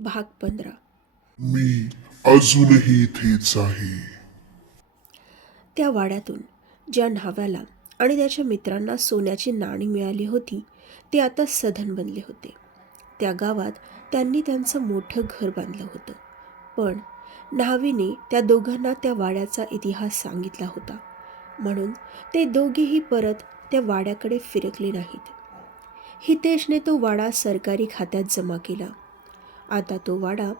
भाग 15. मी अजूनही इथेच आहे. त्या वाड्यातून ज्या न्हाव्याला आणि त्याच्या मित्रांना सोन्याची नाणी मिळाली होती ते आता सधन बनले होते. त्या गावात त्यांनी त्यांचं मोठं घर बांधलं होतं. पण न्हावीने त्या दोघांना त्या वाड्याचा इतिहास सांगितला होता, म्हणून ते दोघेही परत त्या वाड्याकडे फिरकले नाहीत. हितेशने तो वाडा सरकारी खात्यात जमा केला. आता तो वाडा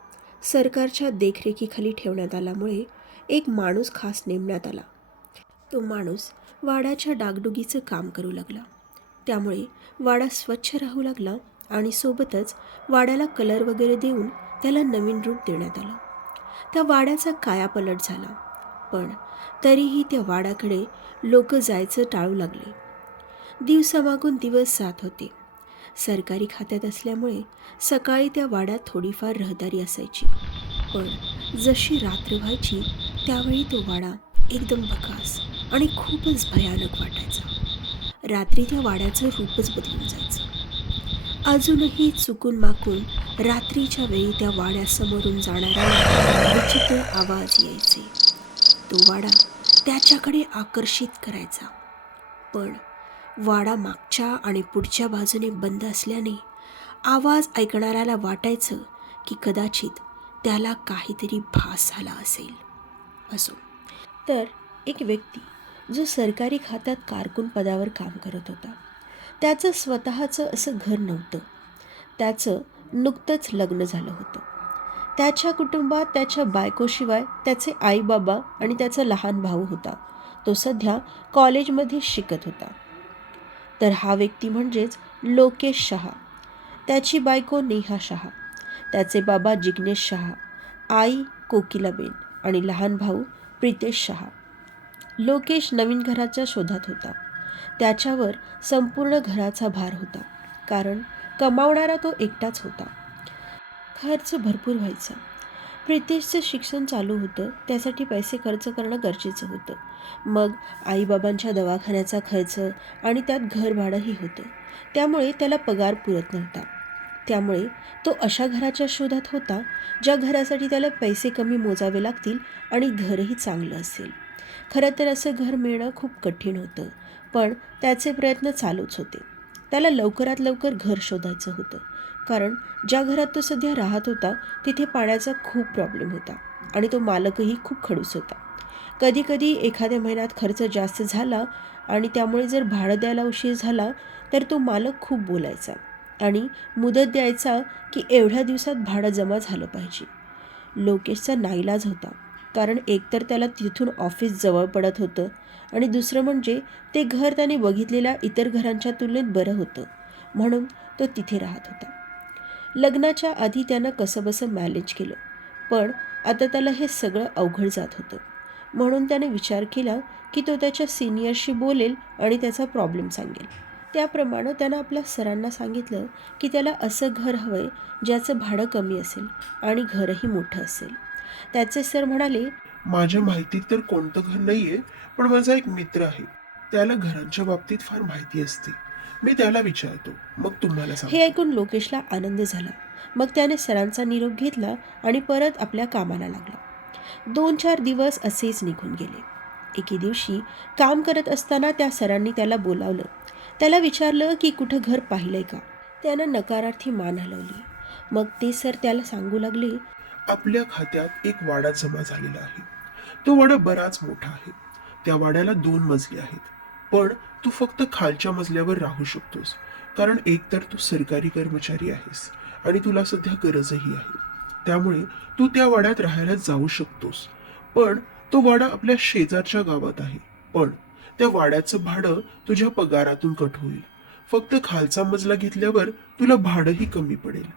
सरकारच्या देखरेखीखाली ठेवण्यात आल्यामुळे एक माणूस खास नेमण्यात आला. तो माणूस वाड्याच्या डागडुगीचं काम करू लागला. त्यामुळे वाडा स्वच्छ राहू लागला आणि सोबतच वाड्याला कलर वगैरे देऊन त्याला नवीन रूप देण्यात आलं. त्या वाड्याचा कायापालट झाला, पण तरीही त्या वाड्याकडे लोक जायचं टाळू लागले. दिवसामागून दिवस जात होते. सरकारी खात्यात असल्यामुळे सकाळी त्या वाड्यात थोडीफार रहदारी असायची, पण जशी रात्र व्हायची त्यावेळी तो वाडा एकदम बकास आणि खूपच भयानक वाटायचा. रात्री त्या वाड्याचं रूपच बदलून जायचं. अजूनही चुकून माकून रात्रीच्या वेळी त्या वाड्यासमोरून जाणाऱ्याला विचित्र आवाज यायचे. तो वाडा त्याच्याकडे आकर्षित करायचा, पण वाडा मागच्या आणि पुढच्या बाजूने बंद असल्याने आवाज ऐकणाऱ्याला वाटायचं की कदाचित त्याला काहीतरी भास झाला असेल. असो, तर एक व्यक्ती जो सरकारी खात्यात कारकून पदावर काम करत होता. त्याचं स्वतःचं असं घर नव्हतं. त्याचं नुकतंच लग्न झालं होतं. त्याच्या कुटुंबात त्याच्या बायकोशिवाय त्याचे आईबाबा आणि त्याचा लहान भाऊ होता. तो सध्या कॉलेजमध्ये शिकत होता. तर हा व्यक्ती म्हणजेच लोकेश शहा. त्याची बायको नेहा शहा, त्याचे बाबा जिग्नेश शहा, आई कोकिलाबेन आणि लहान भाऊ प्रितेश शहा. लोकेश नवीन घराच्या शोधात होता. त्याच्यावर संपूर्ण घराचा भार होता, कारण कमावणारा तो एकटाच होता. खर्च भरपूर व्हायचा. प्रितेशचं शिक्षण चालू होतं, त्यासाठी पैसे खर्च करणं गरजेचं होतं. मग आईबाबांच्या दवाखान्याचा खर्च आणि त्यात घर भाडंही होतं. त्यामुळे त्याला पगार पुरत नव्हता. त्यामुळे तो अशा घराच्या शोधात होता ज्या घरासाठी त्याला पैसे कमी मोजावे लागतील आणि घरही चांगलं असेल. खरं तर असं घर मिळणं खूप कठीण होतं, पण त्याचे प्रयत्न चालूच होते. त्याला लवकरात लवकर घर शोधायचं होतं, कारण ज्या घरात तो सध्या राहत होता तिथे पाण्याचा खूप प्रॉब्लेम होता आणि तो मालकही खूप खडूस होता. कधीकधी एखाद्या महिन्यात खर्च जास्त झाला आणि त्यामुळे जर भाडं द्यायला उशीर झाला तर तो मालक खूप बोलायचा आणि मुदत द्यायचा की एवढ्या दिवसात भाडं जमा झालं पाहिजे. लोकेशचा नाईलाज होता, कारण एकतर त्याला तिथून ऑफिस जवळ पडत होतं आणि दुसरं म्हणजे ते घर त्याने बघितलेल्या इतर घरांच्या तुलनेत बरं होतं, म्हणून तो तिथे राहत होता. लग्नाच्या आधी त्यानं कसंबसं मॅनेज केलं, पण आता त्याला हे सगळं अवघड जात होतं. म्हणून त्याने विचार केला की तो त्याच्या सिनियरशी बोलेल आणि त्याचा प्रॉब्लेम सांगेल. त्याप्रमाणे त्यानं आपल्या सरांना सांगितलं की त्याला असं घर हवं आहे ज्याचं भाडं कमी असेल आणि घरही मोठं असेल. त्याचे सर म्हणाले, माझ्या माहितीत तर कोणतं घर नाहीये, पण माझा एक मित्र आहे. त्याला घरांच्या बाबतीत फार माहिती असते. मी त्याला विचारतो, मग तुम्हाला हे सांगतो. ऐकून लोकेशला आनंद झाला. मग त्याने सरांचा निरोप घेतला आणि परत आपल्या कामाला लागला. 2-4 दिवस असेच निघून गेले. एके दिवशी काम करत असताना त्या सरांनी त्याला बोलावलं. त्याला विचारलं की कुठं घर पाहिलंय का. त्यानं नकारार्थी मान हलवली. मग ते सर त्याला सांगू लागले, आपल्या खात्यात एक वाडा जमा झालेला आहे. तो वाडा बराच मोठा आहे. त्या वाड्याला 2 मजले आहेत, पण तू फक्त खालच्या मजल्यावर राहू शकतोस, कारण एकतर तू सरकारी कर्मचारी आहेस आणि तुला सध्या गरजही आहे. त्यामुळे तू त्या वाड्यात राहायला जाऊ शकतोस. पण तो वाडा आपल्या शेजारच्या गावात आहे. पण त्या वाड्याचं भाडं तुझ्या पगारातून कट होईल. फक्त खालचा मजला घेतल्यावर तुला भाडंही कमी पडेल.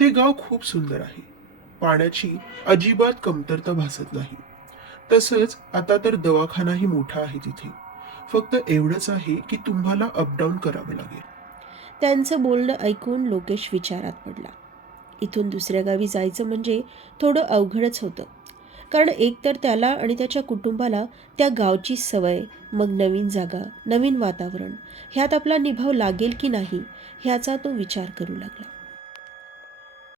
ते गाव खूप सुंदर आहे. पाण्याची अजिबात कमतरता भासत नाही. तसंच आता तर दवाखानाही मोठा आहे तिथे. फक्त एवढंच आहे की तुम्हाला अपडाऊन करावं लागेल. त्यांचं बोलणं ऐकून लोकेश विचारात पडला. इथून दुसऱ्या गावी जायचं म्हणजे थोडं अवघडच होतं, कारण एकतर त्याला आणि त्याच्या कुटुंबाला त्या गावची सवय, मग नवीन जागा, नवीन वातावरण, ह्यात आपला निभाव लागेल की नाही ह्याचा तो विचार करू लागला.